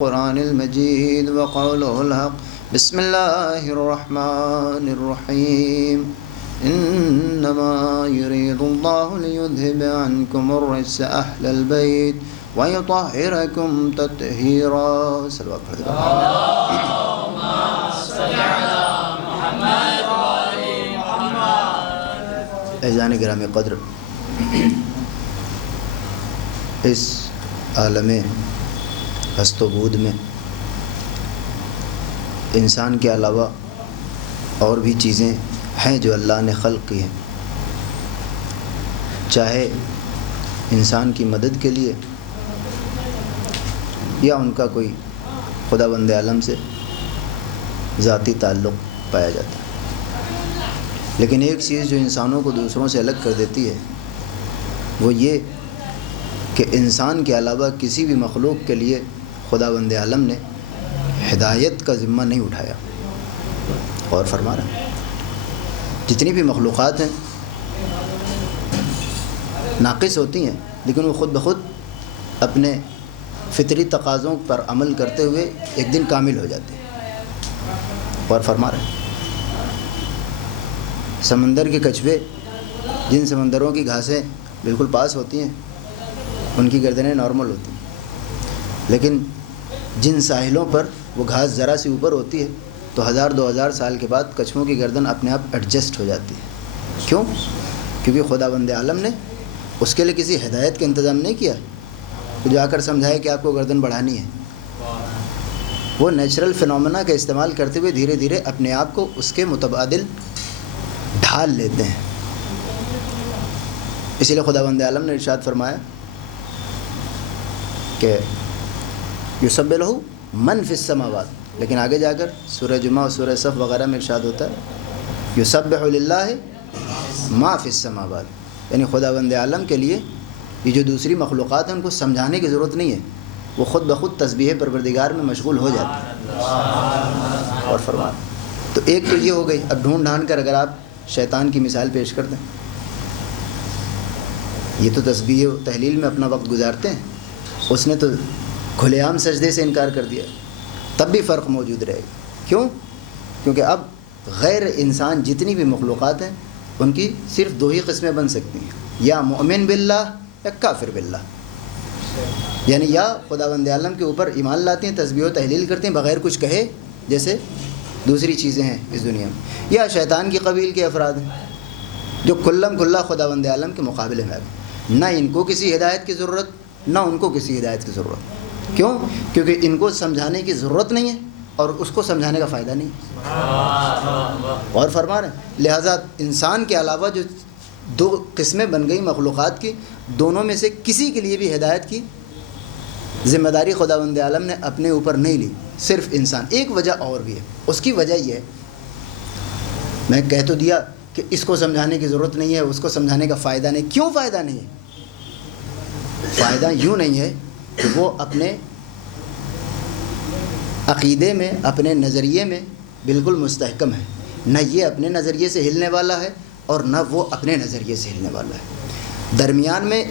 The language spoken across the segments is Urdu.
القرآن المجيد وقوله الحق بسم الله الرحمن الرحيم إنما يريد الله ليذهب عنكم الرجس أهل البيت ويطهركم تطهيرا. اللهم صل على محمد وآل محمد. اعزائے گرامی قدر، اس عالم ہست و بود میں انسان کے علاوہ اور بھی چیزیں ہیں جو اللہ نے خلق کی ہیں، چاہے انسان کی مدد کے لیے یا ان کا کوئی خداوند عالم سے ذاتی تعلق پایا جاتا ہے. لیکن ایک چیز جو انسانوں کو دوسروں سے الگ کر دیتی ہے وہ یہ کہ انسان کے علاوہ کسی بھی مخلوق کے لیے خداوند عالم نے ہدایت کا ذمہ نہیں اٹھایا. اور فرما رہا ہے جتنی بھی مخلوقات ہیں ناقص ہوتی ہیں، لیکن وہ خود بخود اپنے فطری تقاضوں پر عمل کرتے ہوئے ایک دن کامل ہو جاتے ہیں. اور فرما رہے ہیں سمندر کے کچھوے، جن سمندروں کی گھاسیں بالکل پاس ہوتی ہیں ان کی گردنیں نارمل ہوتی ہیں، لیکن جن ساحلوں پر وہ گھاس ذرا سی اوپر ہوتی ہے تو 1000-2000 سال کے بعد کچھووں کی گردن اپنے آپ ایڈجسٹ ہو جاتی ہے. کیوں؟ کیونکہ خداوند عالم نے اس کے لیے کسی ہدایت کا انتظام نہیں کیا تو جو آ کر سمجھائے کہ آپ کو گردن بڑھانی ہے. وہ نیچرل فینومینا کا استعمال کرتے ہوئے دھیرے دھیرے اپنے آپ کو اس کے متبادل ڈھال لیتے ہیں. اسی لیے خداوند عالم نے ارشاد فرمایا کہ یسبح لہ من فی السماوات، لیکن آگے جا کر سورہ جمعہ اور سورہ صف وغیرہ میں ارشاد ہوتا ہے یسبح للہ ما فی السماوات، یعنی خداوند عالم کے لیے یہ جو دوسری مخلوقات ہیں ان کو سمجھانے کی ضرورت نہیں ہے، وہ خود بخود تسبیح پروردگار میں مشغول ہو جاتے ہیں. اور فرمان تو ایک تو یہ ہو گئی. اب ڈھونڈ ڈھانڈ کر اگر آپ شیطان کی مثال پیش کر دیں، یہ تو تسبیح و تحلیل میں اپنا وقت گزارتے ہیں، اس نے تو کھلے عام سجدے سے انکار کر دیا، تب بھی فرق موجود رہے گا. کیوں؟ کیونکہ اب غیر انسان جتنی بھی مخلوقات ہیں ان کی صرف دو ہی قسمیں بن سکتی ہیں، یا مؤمن باللہ یا کافر باللہ. یعنی یا خداوند عالم کے اوپر ایمان لاتی ہیں، تسبیح و تحلیل کرتے ہیں بغیر کچھ کہے جیسے دوسری چیزیں ہیں اس دنیا میں، یا شیطان کی قبیل کے افراد ہیں جو کلم کھلا خداوند عالم کے مقابلے میں آ گئے. نہ ان کو کسی ہدایت کی ضرورت، نہ ان کو کسی ہدایت کی ضرورت. کیوں؟ کیونکہ ان کو سمجھانے کی ضرورت نہیں ہے اور اس کو سمجھانے کا فائدہ نہیں ہے. اور فرما رہے ہیں لہٰذا انسان کے علاوہ جو دو قسمیں بن گئی مخلوقات کی، دونوں میں سے کسی کے لیے بھی ہدایت کی ذمہ داری خداوند عالم نے اپنے اوپر نہیں لی، صرف انسان. ایک وجہ اور بھی ہے، اس کی وجہ یہ ہے، میں کہہ تو دیا کہ اس کو سمجھانے کی ضرورت نہیں ہے، اس کو سمجھانے کا فائدہ نہیں. کیوں فائدہ نہیں ہے؟ فائدہ یوں نہیں ہے کہ وہ اپنے عقیدے میں، اپنے نظریے میں بالکل مستحکم ہے، نہ یہ اپنے نظریے سے ہلنے والا ہے اور نہ وہ اپنے نظریے سے ہلنے والا ہے. درمیان میں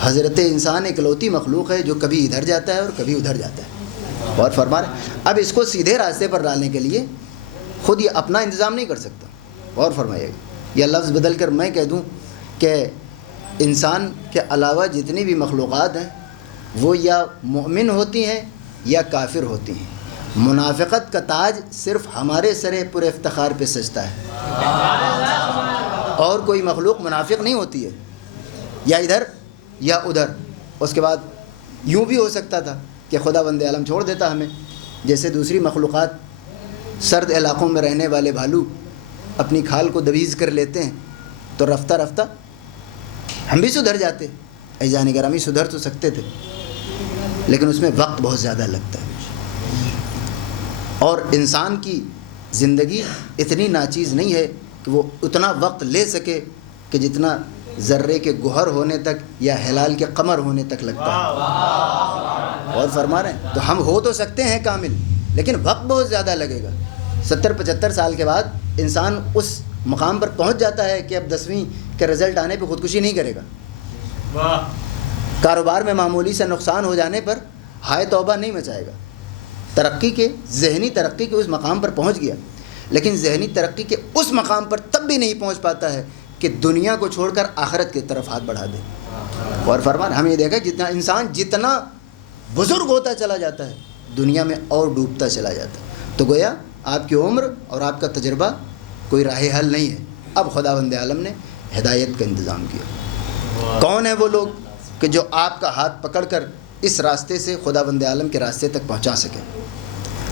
حضرت انسان اکلوتی مخلوق ہے جو کبھی ادھر جاتا ہے اور کبھی ادھر جاتا ہے. اور فرما رہے اب اس کو سیدھے راستے پر ڈالنے کے لیے خود یہ اپنا انتظام نہیں کر سکتا. اور فرمائیے گا یہ لفظ بدل کر میں کہہ دوں کہ انسان کے علاوہ جتنی بھی مخلوقات ہیں وہ یا مؤمن ہوتی ہیں یا کافر ہوتی ہیں. منافقت کا تاج صرف ہمارے سر پر افتخار پہ سجتا ہے، اور کوئی مخلوق منافق نہیں ہوتی ہے، یا ادھر یا ادھر. اس کے بعد یوں بھی ہو سکتا تھا کہ خداوند عالم چھوڑ دیتا ہمیں، جیسے دوسری مخلوقات سرد علاقوں میں رہنے والے بھالو اپنی کھال کو دویز کر لیتے ہیں تو رفتہ رفتہ ہم بھی سدھر جاتے. ایزان گرامی سدھر تو سکتے تھے لیکن اس میں وقت بہت زیادہ لگتا ہے، اور انسان کی زندگی اتنی ناچیز نہیں ہے کہ وہ اتنا وقت لے سکے کہ جتنا ذرے کے گوہر ہونے تک یا ہلال کے قمر ہونے تک لگتا ہے. اور فرما رہے ہیں تو ہم ہو تو سکتے ہیں کامل، لیکن وقت بہت زیادہ لگے گا. 70-75 سال کے بعد انسان اس مقام پر پہنچ جاتا ہے کہ اب 10ویں کے رزلٹ آنے پہ خودکشی نہیں کرے گا. کاروبار میں معمولی سے نقصان ہو جانے پر ہائے توبہ نہیں مچائے گا، ترقی کے، ذہنی ترقی کے اس مقام پر پہنچ گیا، لیکن ذہنی ترقی کے اس مقام پر تب بھی نہیں پہنچ پاتا ہے کہ دنیا کو چھوڑ کر آخرت کی طرف ہاتھ بڑھا دے۔ اور فرمان ہم یہ دیکھا جتنا انسان جتنا بزرگ ہوتا چلا جاتا ہے دنیا میں اور ڈوبتا چلا جاتا ہے۔ تو گویا آپ کی عمر اور آپ کا تجربہ کوئی راہ حل نہیں ہے۔ اب خداوند عالم نے ہدایت کا انتظام کیا۔ کون ہیں وہ لوگ کہ جو آپ کا ہاتھ پکڑ کر اس راستے سے خداوند عالم کے راستے تک پہنچا سکے؟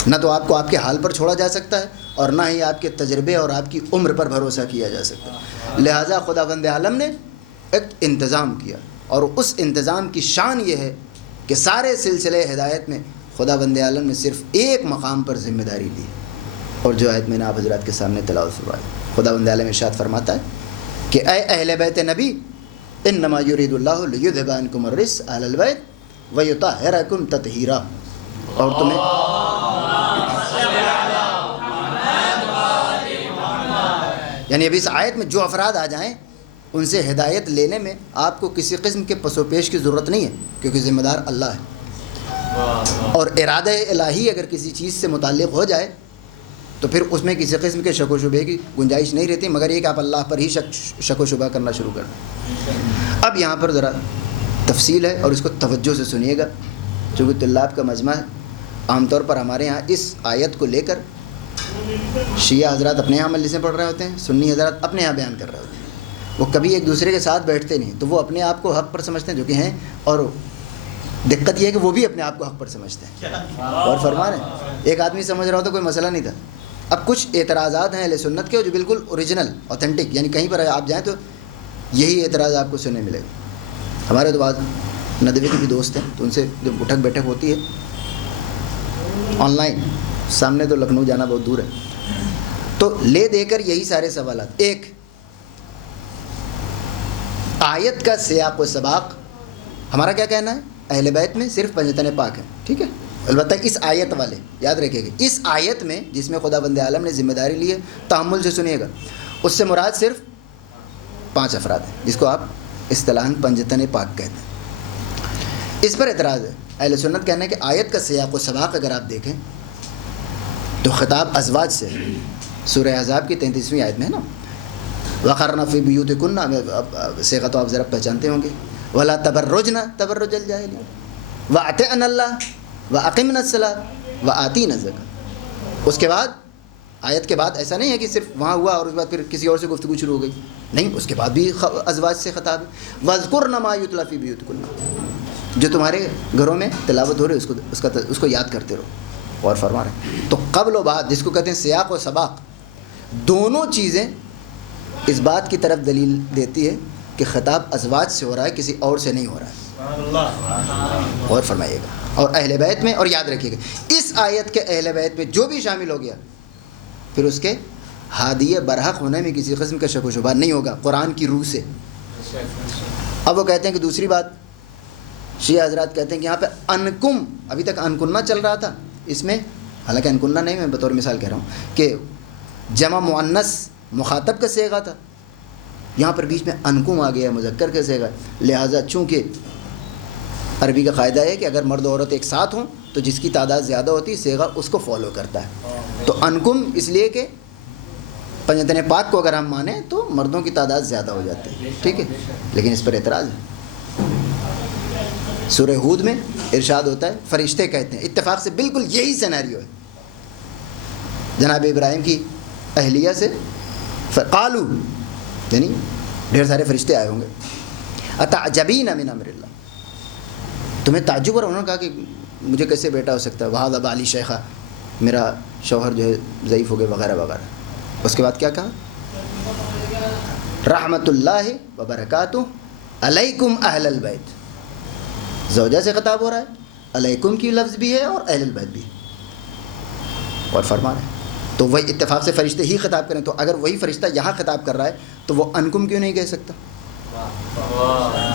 نہ تو آپ کو آپ کے حال پر چھوڑا جا سکتا ہے اور نہ ہی آپ کے تجربے اور آپ کی عمر پر بھروسہ کیا جا سکتا ہے۔ لہٰذا خداوند عالم نے ایک انتظام کیا، اور اس انتظام کی شان یہ ہے کہ سارے سلسلے ہدایت میں خداوند عالم نے صرف ایک مقام پر ذمہ داری لی، اور جو آیت میں نے آپ حضرات کے سامنے تلاوت فرمائی۔ خداوند عالم ارشاد فرماتا ہے کہ اے اہل بیت نبی انما یرید اللہ لیذھب عنکم الرجس اہل البیت ویطہرکم تطہیرا، اور تمہیں یعنی اب اس آیت میں جو افراد آ جائیں ان سے ہدایت لینے میں آپ کو کسی قسم کے پس و پیش کی ضرورت نہیں ہے، کیونکہ ذمہ دار اللہ ہے۔ اور ارادہ الہی اگر کسی چیز سے متعلق ہو جائے تو پھر اس میں کسی قسم کے شک و شبہ کی گنجائش نہیں رہتی، مگر یہ کہ آپ اللہ پر ہی شک و شبہ کرنا شروع کر دیں۔ اب یہاں پر ذرا تفصیل ہے اور اس کو توجہ سے سنیے گا، چونکہ طلاب کا مجمع ہے۔ عام طور پر ہمارے ہاں اس آیت کو لے کر شیعہ حضرات اپنے یہاں مجلسیں پڑھ رہے ہوتے ہیں، سنی حضرات اپنے یہاں بیان کر رہے ہوتے ہیں، وہ کبھی ایک دوسرے کے ساتھ بیٹھتے نہیں، تو وہ اپنے آپ کو حق پر سمجھتے ہیں جو کہ ہیں، اور دقت یہ ہے کہ وہ بھی اپنے آپ کو حق پر سمجھتے ہیں۔ اور فرمان ہے ایک آدمی سمجھ رہا ہو تو کوئی مسئلہ نہیں تھا۔ اب کچھ اعتراضات ہیں اہل سنت کے جو بالکل اوریجنل اوتھینٹک، یعنی کہیں پر آپ جائیں تو یہی اعتراض آپ کو سننے ملے گا۔ ہمارے تو بعض ندوے کے بھی دوست ہیں، تو ان سے جب اٹھک بیٹھک ہوتی ہے آن لائن، سامنے تو لکھنؤ جانا بہت دور ہے، تو لے دے کر یہی سارے سوالات۔ ایک، آیت کا سیاق و سباق، ہمارا کیا کہنا ہے؟ اہل بیت میں صرف پنجتن پاک ہیں، ٹھیک ہے؟ البتہ اس آیت والے یاد رکھیے گا، اس آیت میں جس میں خداوند عالم نے ذمہ داری لی ہے، تحمل سے سنیے گا، اس سے مراد صرف 5 افراد ہیں، جس کو آپ اصطلاحاً پنجتن پاک کہتے ہیں۔ اس پر اعتراض ہے، اہل سنت کہنا ہے کہ آیت کا سیاق و سباق اگر آپ دیکھیں تو خطاب ازواج سے ہے۔ سورہ احزاب کی 33ویں آیت میں ہے نا، وَقَرْنَ فِي بُيُوتِكُنَّ، صیغہ تو آپ ذرا پہچانتے ہوں گے، وَلَا تَبَرُّجْنَ تَبَرُّجَ الْجَاهِلِيَّةِ وَأَطِعْنَ اللَّهَ وَأَقِمْنَ الصَّلَاةَ وَآتِينَ الزَّكَاةَ۔ اس کے بعد آیت کے بعد ایسا نہیں ہے کہ صرف وہاں ہوا اور اس کے بعد پھر کسی اور سے گفتگو شروع ہو گئی، نہیں، اس کے بعد بھی ازواج سے خطاب ہے، وَاذْكُرْنَ مَا يُتْلَىٰ فِي بُيُوتِكُنَّ، جو تمہارے گھروں میں تلاوت ہو رہی ہے اس کو یاد کرتے رہو۔ اور فرما رہے ہیں تو قبل و بعد، جس کو کہتے ہیں سیاق و سباق، دونوں چیزیں اس بات کی طرف دلیل دیتی ہے کہ خطاب ازواج سے ہو رہا ہے، کسی اور سے نہیں ہو رہا ہے۔ اور فرمائیے گا، اور اہل بیت میں، اور یاد رکھیے گا اس آیت کے اہل بیت میں جو بھی شامل ہو گیا پھر اس کے ہادی برحق ہونے میں کسی قسم کا شک و شبہ نہیں ہوگا قرآن کی روح سے۔ اب وہ کہتے ہیں کہ دوسری بات، شیعہ حضرات کہتے ہیں کہ یہاں پہ انکم، ابھی تک انکنہ چل رہا تھا، اس میں حالانکہ انکنہ نہیں، میں بطور مثال کہہ رہا ہوں کہ جمع مؤنث مخاطب کا صیغہ تھا، یہاں پر بیچ میں انکم آ گیا مذکر کا صیغہ، لہٰذا چونکہ عربی کا قاعدہ ہے کہ اگر مرد و عورت ایک ساتھ ہوں تو جس کی تعداد زیادہ ہوتی ہے صیغہ اس کو فالو کرتا ہے، تو انکم اس لیے کہ پنجتن پاک کو اگر ہم مانیں تو مردوں کی تعداد زیادہ ہو جاتی ہے، ٹھیک ہے؟ لیکن اس پر اعتراض ہے۔ سورہ ہود میں ارشاد ہوتا ہے، فرشتے کہتے ہیں، اتفاق سے بالکل یہی سینیریو ہے جناب ابراہیم کی اہلیہ سے، قالو یعنی ڈھیر سارے فرشتے آئے ہوں گے، اتعجبین من امر اللہ، تمہیں تعجب، اور انہوں نے کہا کہ مجھے کیسے بیٹا ہو سکتا ہے، وہذا بالی شیخہ، میرا شوہر جو ہے ضعیف ہو گئے وغیرہ وغیرہ۔ اس کے بعد کیا کہا؟ رحمت اللہ وبرکاتہ علیکم اہل البیت، زوجہ سے خطاب ہو رہا ہے، علیکم کی لفظ بھی ہے اور اہل البیت بھی، اور فرما رہے ہیں تو وہی اتفاق سے فرشتے ہی خطاب کریں، تو اگر وہی فرشتہ یہاں خطاب کر رہا ہے تو وہ انکم کیوں نہیں کہہ سکتا؟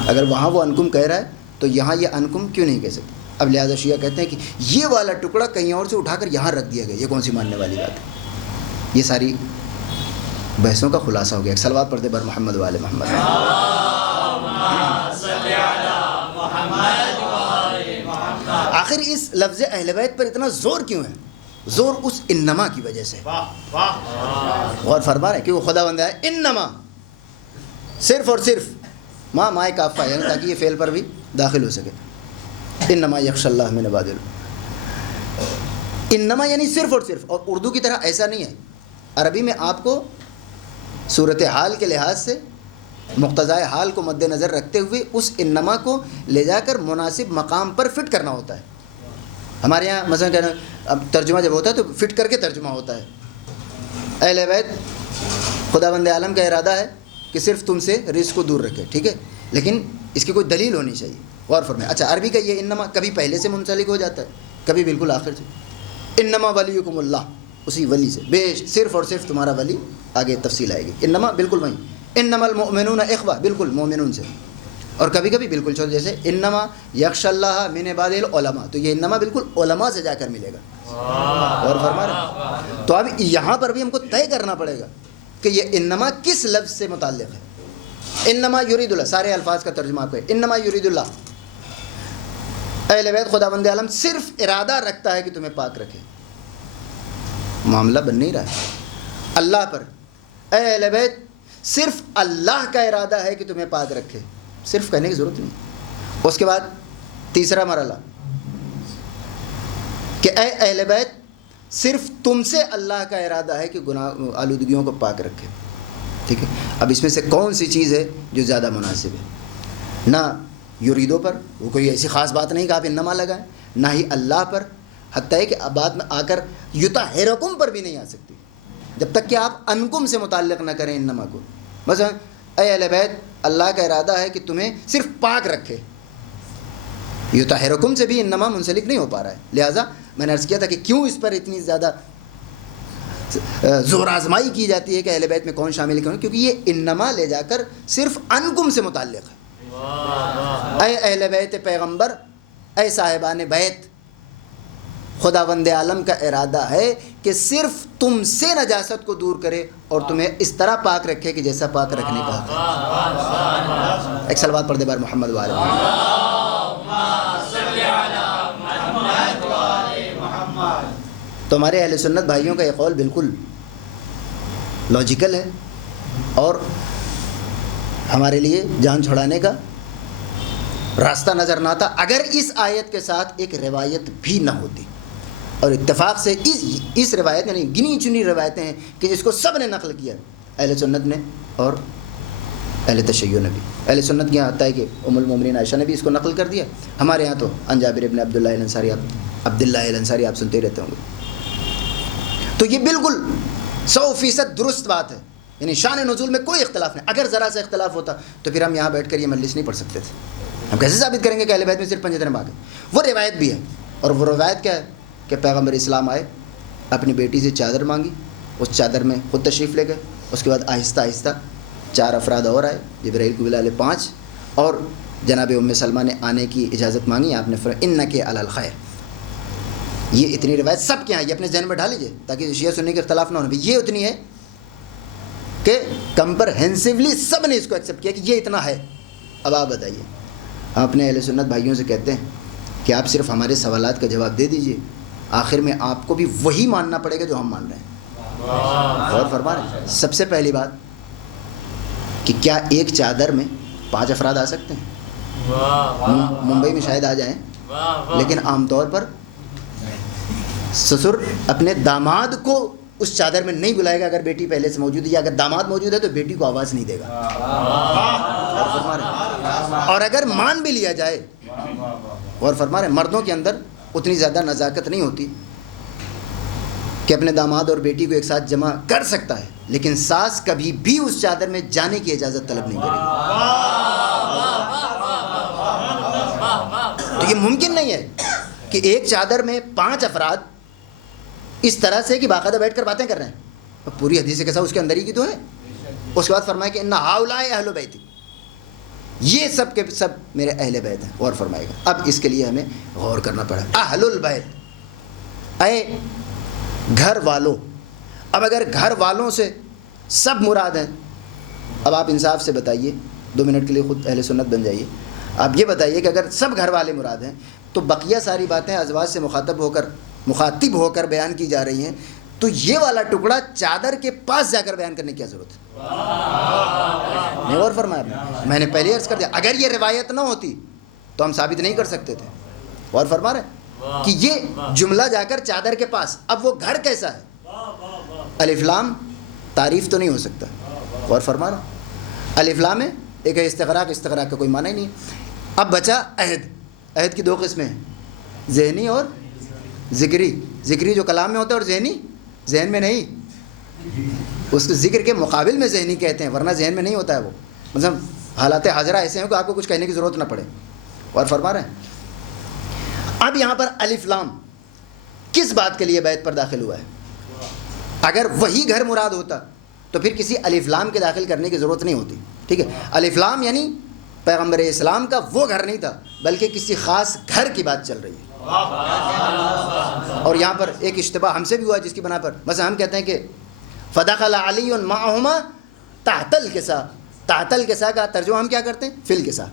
اگر وہاں وہ انکم کہہ رہا ہے تو یہاں یہ انکم کیوں نہیں کہہ سکتا؟ اب لہٰذا شیعہ کہتے ہیں کہ یہ والا ٹکڑا کہیں اور سے اٹھا کر یہاں رکھ دیا گیا، یہ کون سی ماننے والی بات ہے؟ یہ ساری بحثوں کا خلاصہ ہو گیا۔ ایک صلوات پڑھتے بر محمد وآل محمد۔ آخر اس لفظ اہل بیت پر اتنا زور کیوں ہے؟ زور اس انما کی وجہ سے. غور فرما رہے ہیں کہ وہ خدا بندہ ہے انما، صرف اور صرف ماں مائے کافہ، یعنی تاکہ یہ فعل پر بھی داخل ہو سکے. انما یخشی اللہ من عبادہ، انما یعنی صرف اور صرف. اور اردو کی طرح ایسا نہیں ہے، عربی میں آپ کو صورتحال کے لحاظ سے مقتضائے حال کو مد نظر رکھتے ہوئے اس انما کو لے جا کر مناسب مقام پر فٹ کرنا ہوتا ہے. ہمارے یہاں مثلا کہنا اب ترجمہ جب ہوتا ہے تو فٹ کر کے ترجمہ ہوتا ہے. اہل بیت خدا بند عالم کا ارادہ ہے کہ صرف تم سے رزق کو دور رکھے، ٹھیک ہے، لیکن اس کی کوئی دلیل ہونی چاہیے. غور فرمائیں. اچھا عربی کا یہ انما کبھی پہلے سے منسلک ہو جاتا ہے، کبھی بالکل آخر سے. انما ولیکم اللہ، اسی ولی سے، بے صرف اور صرف تمہارا ولی، آگے تفصیل آئے گی. انما بالکل وہیں. انما المؤمنون اخوہ، بالکل مومنون سے. اور کبھی کبھی بالکل چھوڑ، جیسے انما یخشی اللہ من عباد العلماء، تو یہ انما بالکل علماء سے جا کر ملے گا. اور فرما رہے تو اب یہاں پر بھی ہم کو طے کرنا پڑے گا کہ یہ انما کس لفظ سے متعلق ہے. انما یرید اللہ، سارے الفاظ کا ترجمہ آپ کو ہے. انما یرید اللہ، اہل بیت خدا بند عالم صرف ارادہ رکھتا ہے کہ تمہیں پاک رکھے. معاملہ بن نہیں رہا ہے اللہ پر. اہل بیت صرف اللہ کا ارادہ ہے کہ تمہیں پاک رکھے، صرف کہنے کی ضرورت نہیں. اس کے بعد تیسرا مرحلہ کہ اے اہل بیت صرف تم سے اللہ کا ارادہ ہے کہ گناہ آلودگیوں کو پاک رکھے. ٹھیک ہے، اب اس میں سے کون سی چیز ہے جو زیادہ مناسب ہے؟ نہ یریدوں پر، وہ کوئی ایسی خاص بات نہیں کہ آپ انما لگائیں، نہ ہی اللہ پر، حتیٰ کہ بات میں آ کر یطہرکم پر بھی نہیں آ سکتی جب تک کہ آپ انکم سے متعلق نہ کریں انما کو. مثلا اے اہل بیت اللہ کا ارادہ ہے کہ تمہیں صرف پاک رکھے، یطہرکم سے بھی انما منسلک نہیں ہو پا رہا ہے. لہٰذا میں نے عرض کیا تھا کہ کیوں اس پر اتنی زیادہ زور آزمائی کی جاتی ہے کہ اہل بیت میں کون شامل کیوں، کیونکہ یہ انما لے جا کر صرف انکم سے متعلق ہے. اے اہل بیت پیغمبر، اے صاحبان بیت، خداوند عالم کا ارادہ ہے کہ صرف تم سے نجاست کو دور کرے اور تمہیں اس طرح پاک رکھے کہ جیسا پاک رکھنے کا حق ہے. ایک صلوات پڑھ دے بار محمد وآلہ محمد. تو ہمارے اہل سنت بھائیوں کا یہ قول بالکل لاجیکل ہے اور ہمارے لیے جان چھڑانے کا راستہ نظر نہ آتا اگر اس آیت کے ساتھ ایک روایت بھی نہ ہوتی. اور اتفاق سے اس روایت یعنی گنی چنی روایتیں ہیں کہ جس کو سب نے نقل کیا، اہل سنت نے اور اہل تشیع نے بھی. اہل سنت کے یہاں آتا ہے کہ ام المومنین عائشہ نے بھی اس کو نقل کر دیا. ہمارے یہاں تو عن جابر ابن عبداللہ الانصاری، عبداللہ الانصاری آپ سنتے رہتے ہوں گے. تو یہ بالکل 100% درست بات ہے، یعنی شان نزول میں کوئی اختلاف نہیں. اگر ذرا سا اختلاف ہوتا تو پھر ہم یہاں بیٹھ کر یہ مجلس نہیں پڑھ سکتے تھے. ہم کیسے ثابت کریں گے کہ اہل بیت میں صرف 5 طرح باغ ہے؟ وہ روایت بھی ہے. اور وہ روایت کیا ہے کہ پیغمبر اسلام آئے، اپنی بیٹی سے چادر مانگی، اس چادر میں خود تشریف لے گئے. اس کے بعد آہستہ آہستہ 4 افراد اور آئے، جبرائیل کو بلا لے 5، اور جناب ام سلمہ نے آنے کی اجازت مانگی. آپ نے فرمایا انک علی الخیر. یہ اتنی روایت سب کے یہاں، یہ اپنے ذہن میں ڈال لیجیے تاکہ شیعہ سنی کے اختلاف نہ ہونے. یہ اتنی ہے کہ کمپرہینسولی سب نے اس کو ایکسیپٹ کیا کہ یہ اتنا ہے. اب آپ بتائیے، ہم اپنے اہل سنت بھائیوں سے کہتے ہیں کہ آپ صرف ہمارے سوالات کا جواب دے دیجئے، آخر میں آپ کو بھی وہی ماننا پڑے گا جو ہم مان رہے ہیں. اور فرما رہے ہیں سب سے پہلی بات کہ کیا ایک چادر میں 5 افراد آ سکتے ہیں؟ ممبئی میں شاید آ جائیں، لیکن عام طور پر سسر اپنے داماد کو اس چادر میں نہیں بلائے گا اگر بیٹی پہلے سے موجود ہے، یا اگر داماد موجود ہے تو بیٹی کو آواز نہیں دے گا. اور اگر مان بھی لیا جائے، اور فرما رہے ہیں مردوں کے اندر اتنی زیادہ نزاکت نہیں ہوتی کہ اپنے داماد اور بیٹی کو ایک ساتھ جمع کر سکتا ہے، لیکن ساس کبھی بھی اس چادر میں جانے کی اجازت طلب نہیں کرے گی. تو یہ ممکن نہیں ہے کہ ایک چادر میں 5 افراد اس طرح سے کہ باقاعدہ بیٹھ کر باتیں کر رہے ہیں. پوری حدیث کے ساتھ اس کے اندر ہی کی تو ہے. اس کے بعد فرمایا کہ ان ہؤلاء اہل بیتی، یہ سب کے سب میرے اہل بیت ہیں. غور فرمائے گا. اب اس کے لیے ہمیں غور کرنا پڑا. اہل البیت، اے گھر والوں. اب اگر گھر والوں سے سب مراد ہیں، اب آپ انصاف سے بتائیے، 2 منٹ کے لیے خود اہل سنت بن جائیے. آپ یہ بتائیے کہ اگر سب گھر والے مراد ہیں تو بقیہ ساری باتیں ازواج سے مخاطب ہو کر بیان کی جا رہی ہیں، تو یہ والا ٹکڑا چادر کے پاس جا کر بیان کرنے کی کیا ضرورت ہے؟ نہیں غور فرمایا آپ نے؟ میں نے پہلے عرض کر دیا اگر یہ روایت نہ ہوتی تو ہم ثابت نہیں کر سکتے تھے. غور فرما رہے ہیں کہ یہ جملہ جا کر چادر کے پاس. اب وہ گھر کیسا ہے؟ الف لام تعریف تو نہیں ہو سکتا. غور فرما رہے ہیں؟ الف لام ہے، ایک ہے استغراق، استغراق کا کوئی معنی ہی نہیں. اب بچا عہد. عہد کی دو قسمیں ہیں، ذہنی اور ذکری. ذکری جو کلام میں ہوتا ہے اور ذہنی ذہن میں نہیں. اس کو ذکر کے مقابل میں ذہنی کہتے ہیں، ورنہ ذہن میں نہیں ہوتا ہے وہ. مطلب حالات حاضرہ ایسے ہیں کہ آپ کو کچھ کہنے کی ضرورت نہ پڑے. اور فرما رہے ہیں اب یہاں پر الف لام کس بات کے لیے بیت پر داخل ہوا ہے؟ اگر وہی گھر مراد ہوتا تو پھر کسی الف لام کے داخل کرنے کی ضرورت نہیں ہوتی. ٹھیک ہے، الف لام یعنی پیغمبر اسلام کا وہ گھر نہیں تھا، بلکہ کسی خاص گھر کی بات چل رہی ہے. اور یہاں پر ایک اشتباہ ہم سے بھی ہوا جس کی بنا پر مثلا ہم کہتے ہیں کہ فدخل علی معہما تحت الکسا. تحت الکسا کا ترجمہ ہم کیا کرتے ہیں؟ فی الکسا.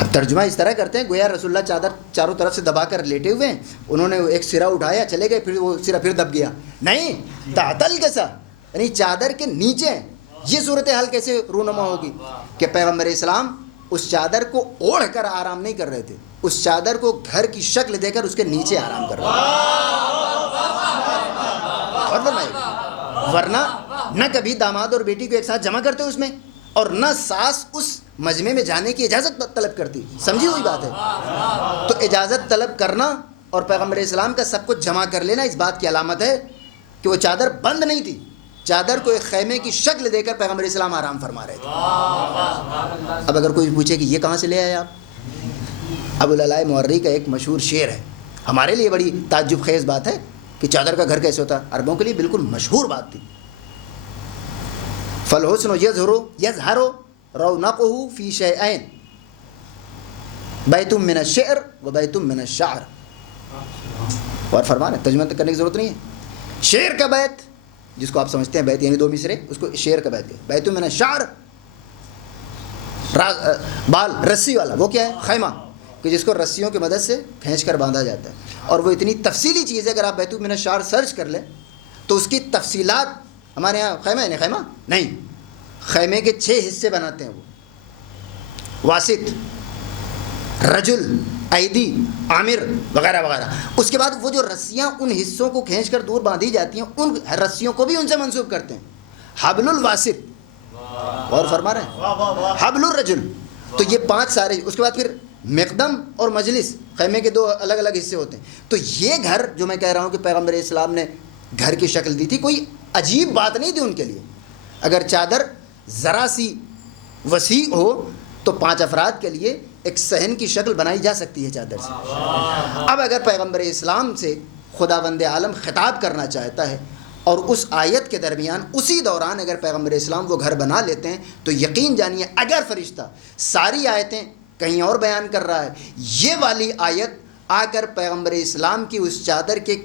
اب ترجمہ اس طرح کرتے ہیں گویا رسول اللہ چادر چاروں طرف سے دبا کر لیٹے ہوئے ہیں، انہوں نے ایک سرا اٹھایا چلے گئے، پھر وہ سرا پھر دب گیا. نہیں، تحت الکسا یعنی چادر کے نیچے. یہ صورتحال کیسے رونما ہوگی کہ پیغمبر اسلام اس چادر کو اوڑھ کر آرام نہیں کر رہے تھے، اس چادر کو گھر کی شکل دے کر اس کے نیچے آرام کر رہے تھے. ورنہ نہ کبھی داماد اور بیٹی کو ایک ساتھ جمع کرتے اس میں، اور نہ ساس اس مجمع میں جانے کی اجازت طلب کرتی. سمجھی ہوئی بات ہے؟ تو اجازت طلب کرنا اور پیغمبر اسلام کا سب کچھ جمع کر لینا اس بات کی علامت ہے کہ وہ چادر بند نہیں تھی. چادر کو ایک خیمے کی شکل دے کر پیغمبر اسلام آرام فرما رہے تھے. اب اگر کوئی پوچھے کہ یہ کہاں سے لے آئے آپ، ابو العلاء مورری کا ایک مشہور شعر ہے، ہمارے لیے بڑی تعجب خیز بات ہے کہ چادر کا گھر کیسے ہوتا. عربوں کے لیے بالکل مشہور بات تھی. فالحسن یظہر رونقہ فی شیئین بیت من الشعر و بیت من الشعر. اور فرمانا ترجمہ کرنے کی ضرورت نہیں ہے. شعر کا بیت جس کو آپ سمجھتے ہیں بیت یعنی دو مصرے، اس کو شعر کا بیت کہتے. بیت من الشعر بال رسی والا، وہ کیا ہے؟ خیمہ، کہ جس کو رسیوں کی مدد سے کھینچ کر باندھا جاتا ہے. اور وہ اتنی تفصیلی چیز ہے، اگر آپ بیت من الشعر سرچ کر لیں تو اس کی تفصیلات. ہمارے یہاں خیمہ ہے نہیں، خیمہ نہیں، خیمے کے 6 حصے بناتے ہیں وہ، واسط، رجل، ایدی، عامر وغیرہ وغیرہ. اس کے بعد وہ جو رسیاں ان حصوں کو کھینچ کر دور باندھی جاتی ہیں، ان رسیوں کو بھی ان سے منسوب کرتے ہیں. حبل الواسط، اور فرما رہے ہیں حبل الرجل. تو یہ 5 سارے. اس کے بعد پھر مقدم اور مجلس، خیمے کے 2 الگ الگ حصے ہوتے ہیں. تو یہ گھر جو میں کہہ رہا ہوں کہ پیغمبر اسلام نے گھر کی شکل دی تھی، کوئی عجیب بات نہیں تھی ان کے لیے. اگر چادر ذرا سی وسیع ہو تو 5 افراد کے لیے ایک صحن کی شکل بنائی جا سکتی ہے چادر سے. اب اگر پیغمبر اسلام سے خداوند عالم خطاب کرنا چاہتا ہے اور اس آیت کے درمیان اسی دوران اگر پیغمبر اسلام وہ گھر بنا لیتے ہیں تو یقین جانیے اگر فرشتہ ساری آیتیں کہیں اور بیان کر رہا ہے، یہ والی آیت آ کر پیغمبر اسلام کی اس چادر کے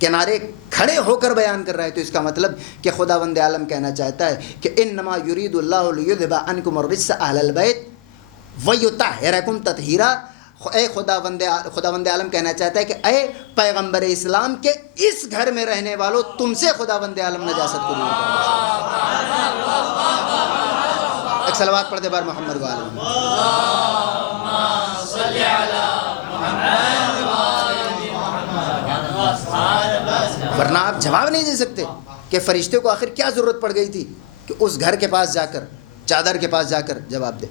کنارے کھڑے ہو کر بیان کر رہا ہے، تو اس کا مطلب کہ خداوند عالم کہنا چاہتا ہے کہ انما یرید اللہ لیذھب عنکم الرجس اہل البیت ویطہرکم تطہیرا. اے خداوند عالم کہنا چاہتا ہے کہ اے پیغمبر اسلام کے اس گھر میں رہنے والوں، تم سے خداوند عالم نجاست کو دور کرنا. ایک صلوات پڑھ دے بار محمد وآلہ. ورنہ آپ جواب نہیں دے سکتے کہ فرشتے کو آخر کیا ضرورت پڑ گئی تھی کہ اس گھر کے پاس جا کر، چادر کے پاس جا کر جواب دے.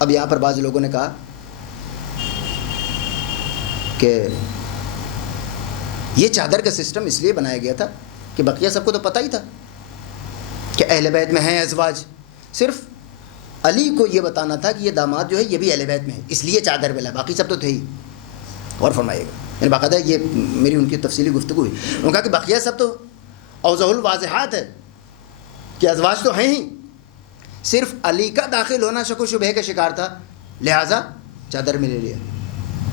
اب یہاں پر بعض لوگوں نے کہا کہ یہ چادر کا سسٹم اس لیے بنایا گیا تھا کہ بقیہ سب کو تو پتہ ہی تھا کہ اہل بیت میں ہیں ازواج، صرف علی کو یہ بتانا تھا کہ یہ داماد جو ہے یہ بھی اہل بیت میں ہے، اس لیے چادر ملا، باقی سب تو تھے ہی. اور فرمائے گا یعنی باقاعدہ یہ میری ان کی تفصیلی گفتگو ہوئی. انہوں نے کہا کہ بقیہ سب تو اوضح الواضحات ہے کہ ازواج تو ہیں ہی، صرف علی کا داخل ہونا شک و شبہ کا شکار تھا، لہٰذا چادر میں لے لیا.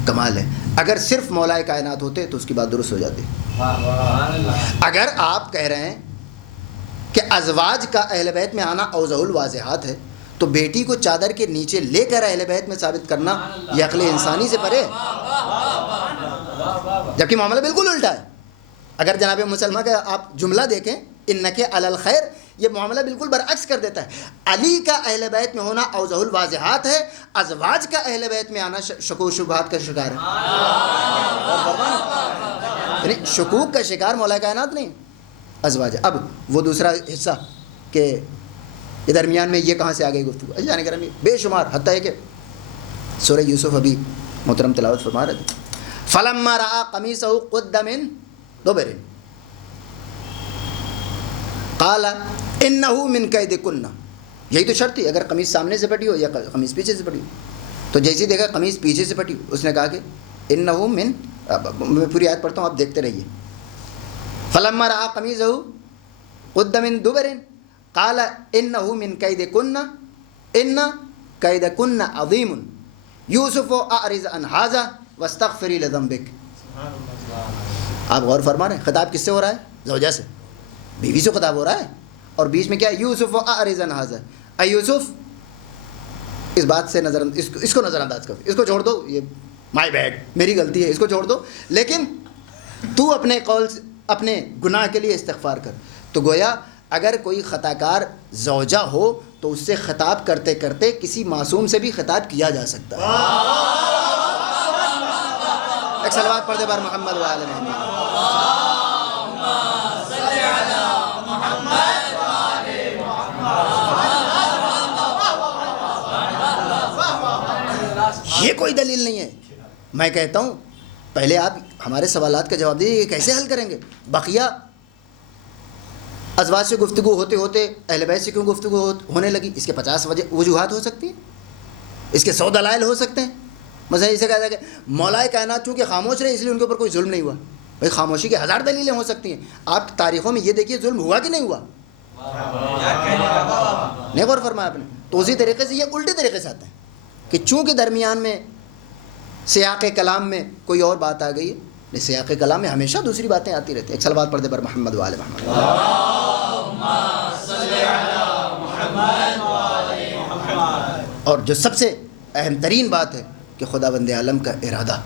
کمال ہے. اگر صرف مولائے کائنات ہوتے تو اس کی بات درست ہو جاتی. اگر آپ کہہ رہے ہیں کہ ازواج کا اہل بیت میں آنا اوضح الواضحات ہے تو بیٹی کو چادر کے نیچے لے کر اہل بیت میں ثابت کرنا یہ عقل انسانی سے پرے ہے، جبکہ معاملہ بالکل الٹا ہے۔ اگر جناب مسلمہ کا آپ جملہ دیکھیں انک علی الخیر، یہ معاملہ بالکل برعکس کر دیتا ہے۔ علی کا اہل بیت میں ہونا اوضح الواضحات ہے، ازواج کا اہل بیت میں آنا شکوک و شبہات کا شکار ہے۔ یعنی شکوک کا شکار مولا کائنات نہیں، ازواج ہے۔ اب وہ دوسرا حصہ کہ یہ درمیان میں یہ کہاں سے آ گئی گفتگو، جانے گرامی بے شمار، حتیٰ کہ سورہ یوسف ابھی محترم تلاوت فرما رہے تھے، فلما رأى قمیصہ قد من دبر قال انہ من کیدکن، یہی تو شرط تھی، اگر قمیص سامنے سے پٹی ہو یا قمیص پیچھے سے پٹی ہو، تو جیسے دیکھا قمیص پیچھے سے پٹی ہو، اس نے کہا کہ انہ من، میں پوری آیت پڑھتا ہوں آپ دیکھتے رہیے، فلما رأى قمیصہ قد من دبر قال انہ من کیدکن ان کیدکن عظیم یوسف اعرض عن ھذا واستغفری لذنبک۔ آپ غور فرما رہے ہیں، خطاب کس سے ہو رہا ہے؟ زوجہ سے، بیوی سے خطاب ہو رہا ہے، اور بیچ میں کیا ہے؟ یوسف اعرض عن ھذا، اے یوسف اس بات سے اس کو نظر انداز کر، اس کو چھوڑ دو، یہ مائی بیڈ، میری غلطی ہے، اس کو چھوڑ دو، لیکن تو اپنے قول سے اپنے گناہ کے لیے استغفار کر۔ تو گویا اگر کوئی خطا کار زوجہ ہو تو اس سے خطاب کرتے کرتے کسی معصوم سے بھی خطاب کیا جا سکتا ہے۔ ایک صلوات پڑھ دے بار محمد و آل محمد۔ یہ کوئی دلیل نہیں ہے۔ میں کہتا ہوں پہلے آپ ہمارے سوالات کا جواب دیجیے، یہ کیسے حل کریں گے؟ بقیہ ازواج سے گفتگو ہوتے ہوتے اہل بیت سے کیوں گفتگو ہونے لگی؟ اس کے 50 وجوہات ہو سکتی ہیں، اس کے 100 دلائل ہو سکتے ہیں۔ مثلا اسے کہا جائے کہ مولا کائنات چونکہ خاموش رہے اس لیے ان کے اوپر کوئی ظلم نہیں ہوا۔ بھائی خاموشی کی 1000 دلیلیں ہو سکتی ہیں، آپ تاریخوں میں یہ دیکھیے ظلم ہوا کہ نہیں ہوا، نہیں غور فرمایا آپ نے؟ تو اسی طریقے سے یہ الٹے طریقے سے آتے ہیں کہ چونکہ درمیان میں سیاق کلام میں کوئی اور بات آ گئی ہے، سیاق کلام میں ہمیشہ دوسری باتیں آتی رہتی ہیں۔ ایک صلوات پڑھ دے پر محمد و آل محمد۔ اور جو سب سے اہم ترین بات ہے کہ خداوند عالم کا ارادہ،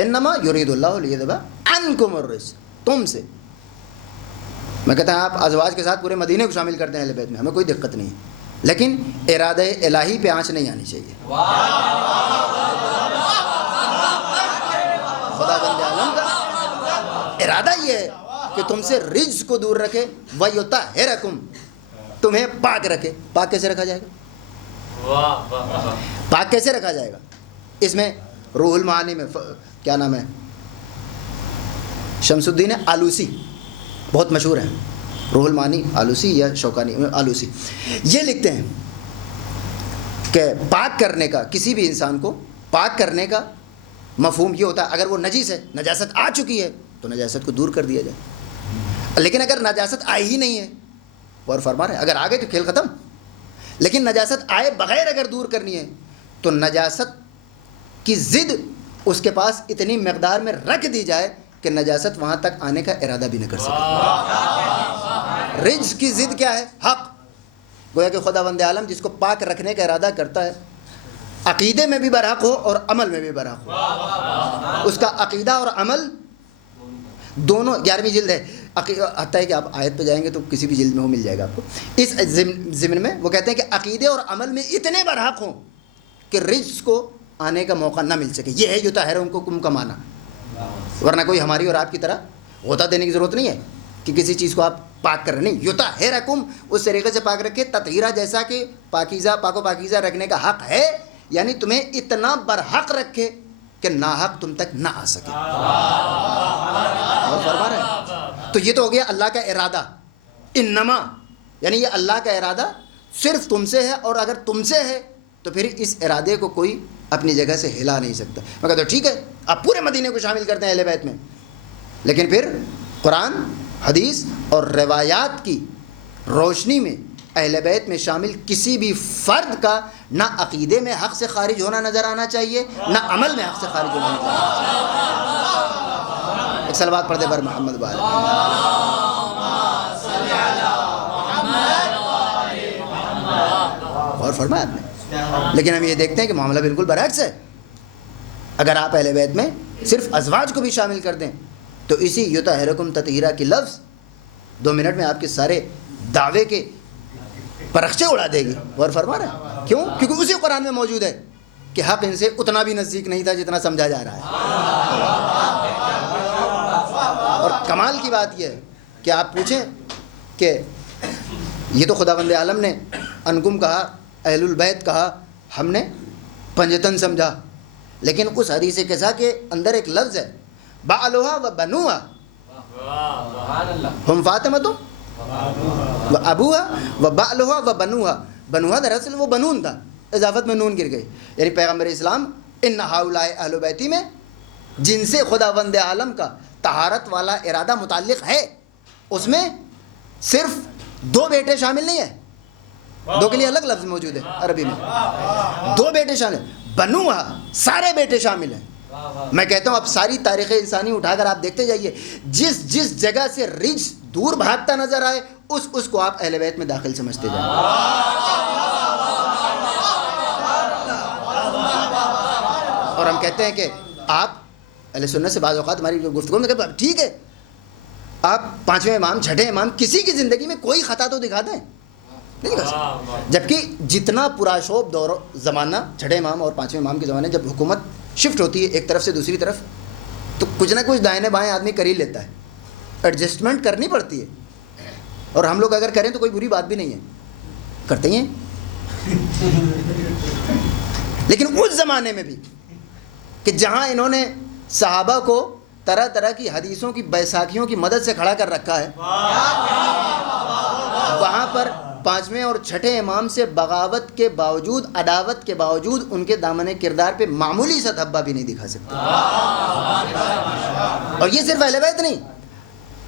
انما یرید اللہ لیذهب عنکم الرجس، تم سے، میں کہتا ہوں آپ ازواج کے ساتھ پورے مدینے کو شامل کرتے ہیں اہل بیت میں، ہمیں کوئی دقت نہیں ہے، لیکن ارادہ الہی پہ آنچ نہیں آنی چاہیے۔ خداوند عالم کا ارادہ یہ ہے کہ تم سے رجس کو دور رکھے، وَيُطَهِّرَكُمْ، تمہیں پاک رکھے۔ پاک کیسے رکھا جائے گا؟ پاک کیسے رکھا جائے گا؟ اس میں روح المعانی میں کیا نام ہے، شمس الدین آلوسی بہت مشہور ہیں، روح المعانی آلوسی یا شوکانی آلوسی، یہ لکھتے ہیں کہ پاک کرنے کا، کسی بھی انسان کو پاک کرنے کا مفہوم یہ ہوتا ہے اگر وہ نجیس ہے، نجاست آ چکی ہے تو نجاست کو دور کر دیا جائے، لیکن اگر نجاست آئی ہی نہیں ہے، اور فرما رہے ہیں اگر آ گئے تو کھیل ختم، لیکن نجاست آئے بغیر اگر دور کرنی ہے تو نجاست کی ضد اس کے پاس اتنی مقدار میں رکھ دی جائے کہ نجاست وہاں تک آنے کا ارادہ بھی نہ کر سکے۔ رجس کی ضد کیا ہے؟ حق۔ گویا کہ خداوند عالم جس کو پاک رکھنے کا ارادہ کرتا ہے، عقیدے میں بھی برحق ہو اور عمل میں بھی برحق ہو، اس کا عقیدہ اور عمل دونوں، 11ویں جلد ہے، حتیٰ کہ آپ آیت پہ جائیں گے تو کسی بھی جلد میں وہ مل جائے گا آپ کو، اس ضمن میں وہ کہتے ہیں کہ عقیدے اور عمل میں اتنے برحق ہوں کہ رجس کو آنے کا موقع نہ مل سکے۔ یہ ہے یطہرکم کا معنی، ورنہ کوئی ہماری اور آپ کی طرح غوطہ دینے کی ضرورت نہیں ہے کہ کسی چیز کو آپ پاک کر رہے، نہیں، یطہرکم اس طریقے سے پاک رکھے، تطہیرہ جیسا کہ پاکیزہ، پاک و پاکیزہ رکھنے کا حق ہے، یعنی تمہیں اتنا برحق رکھے کہ ناحق تم تک نہ آ سکے۔ اور فرما رہے ہیں تو یہ تو ہو گیا اللہ کا ارادہ، انما یعنی یہ اللہ کا ارادہ صرف تم سے ہے، اور اگر تم سے ہے تو پھر اس ارادے کو کوئی اپنی جگہ سے ہلا نہیں سکتا۔ میں کہتا ہوں ٹھیک ہے آپ پورے مدینے کو شامل کرتے ہیں اہل بیت میں، لیکن پھر قرآن، حدیث اور روایات کی روشنی میں اہل بیت میں شامل کسی بھی فرد کا نہ عقیدے میں حق سے خارج ہونا نظر آنا چاہیے، نہ عمل میں حق سے خارج ہونا نظر آنا چاہیے۔ ایک صلوات پڑھ دے بر محمد بارک۔ غور فرمایا آپ نے. لیکن ہم یہ دیکھتے ہیں کہ معاملہ بالکل برعکس ہے. اگر آپ اہل بیت میں صرف ازواج کو بھی شامل کر دیں تو اسی یطہرکم تطہیرا کی لفظ 2 منٹ میں آپ کے سارے دعوے کے پرخچے اڑا دے گی. غور فرما رہے ہیں کیوں؟ کیونکہ اسی قرآن میں موجود ہے کہ حق ان سے اتنا بھی نزدیک نہیں تھا جتنا سمجھا جا رہا ہے. اور کمال کی بات یہ ہے کہ آپ پوچھیں کہ یہ تو خداوند عالم نے انکم کہا، اہل البیت کہا، ہم نے پنجتن سمجھا، لیکن اس حدیث قصہ کے اندر ایک لفظ ہے بعلھا و بنوھا، ہم فاطمہ تو و ابوھا و بعلھا و بنوھا. بنوھا دراصل وہ بنون تھا، اضافت میں نون گر گئی. یعنی پیغمبر اسلام ان ہؤلاء اہل بیتی میں جن سے خداوند عالم کا طہارت والا ارادہ متعلق ہے اس میں صرف 2 بیٹے شامل نہیں ہیں. 2 کے لیے الگ لفظ موجود ہے عربی میں. 2 بیٹے شامل، بنوھا سارے بیٹے شامل ہیں. میں کہتا ہوں اب ساری تاریخ انسانی اٹھا کر آپ دیکھتے جائیے، جس جس جگہ سے رجس دور بھاگتا نظر آئے اس کو آپ اہل بیت میں داخل سمجھتے جائیں. اور ہم کہتے ہیں کہ آپ اہل سنت سے بعض اوقات ہماری جو گفتگو میں کہتے ہیں ٹھیک ہے آپ 5ویں امام 6ٹھے امام کسی کی زندگی میں کوئی خطا تو دکھا دیں، نہیں دکھا سکتے. جبکہ جتنا پراشوب دور زمانہ 6ٹھے امام اور 5ویں امام کے زمانے جب حکومت شفٹ ہوتی ہے ایک طرف سے دوسری طرف تو کچھ نہ کچھ دائیں بائیں آدمی کر ہی لیتا ہے، ایڈجسٹمنٹ کرنی پڑتی ہے. اور ہم لوگ اگر کریں تو کوئی بری بات بھی نہیں ہے، کرتے ہی ہیں. لیکن اس زمانے میں بھی کہ جہاں انہوں نے صحابہ کو طرح طرح کی حدیثوں کی بیساکھیوں کی مدد سے کھڑا کر رکھا ہے، وہاں پر 5ویں اور 6ٹھے امام سے بغاوت کے باوجود، عداوت کے باوجود ان کے دامن کردار پہ معمولی سا دھبا بھی نہیں دکھا سکتے. اور یہ صرف اہل بیت نہیں،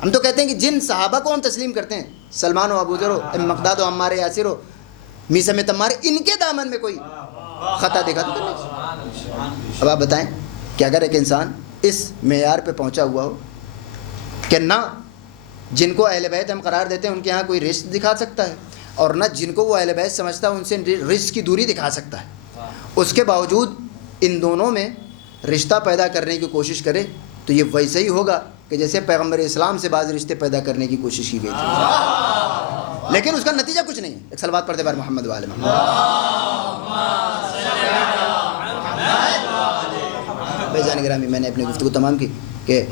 ہم تو کہتے ہیں کہ جن صحابہ کو ہم تسلیم کرتے ہیں، سلمان و ابو ذر و مقداد و عمار یاسر و میثم تمار، ان کے دامن میں کوئی خطا دیکھا تو نہیں. اب آپ بتائیں کہ اگر ایک انسان اس معیار پہ پہنچا ہوا ہو کہ نہ جن کو اہل بیت ہم قرار دیتے ہیں ان کے ہاں کوئی رشت دکھا سکتا ہے اور نہ جن کو وہ اہل بیت سمجھتا ہے ان سے رشت کی دوری دکھا سکتا ہے، اس کے باوجود ان دونوں میں رشتہ پیدا کرنے کی کوشش کرے تو یہ ویسے ہی ہوگا کہ جیسے پیغمبر اسلام سے بعض رشتے پیدا کرنے کی کوشش کی گئی تھی، لیکن اس کا نتیجہ کچھ نہیں ہے. ایک صلوات پڑھتے بار محمد و آل محمد. بھائی جان گرامی، میں نے اپنی گفتگو تمام کی کہ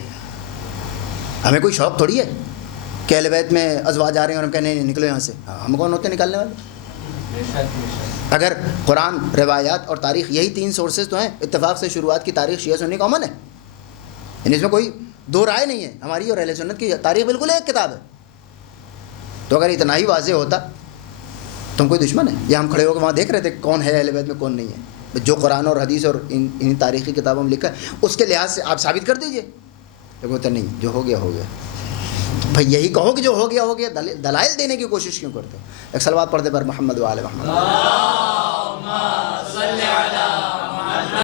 ہمیں کوئی شوق تھوڑی ہے کہ اہل بیت میں ازواج آ رہے ہیں اور ہم کہیں نہیں نکلو یہاں سے. ہم کون ہوتے ہیں نکالنے والے؟ اگر قرآن، روایات اور تاریخ یہی 3 سورسز تو ہیں، اتفاق سے شروعات کی تاریخ شیعہ سنی کامن ہے، یعنی اس میں کوئی 2 رائے نہیں ہے. ہماری اور اہل سنت کی تاریخ بالکل ایک کتاب ہے. تو اگر اتنا ہی واضح ہوتا تو ہم کوئی دشمن ہے یا ہم کھڑے ہو کے وہاں دیکھ رہے تھے کون ہے اہل بیت میں کون نہیں ہے؟ جو قرآن اور حدیث اور ان تاریخی کتابوں میں لکھا ہے اس کے لحاظ سے آپ ثابت کر دیجئے. لیکن ہوتا نہیں، جو ہو گیا ہو گیا. بھائی یہی کہو کہ جو ہو گیا ہو گیا، دلائل دینے کی کوشش کیوں کرتے ہو؟ ایک صلوات پڑھتے پر محمد و آل محمد.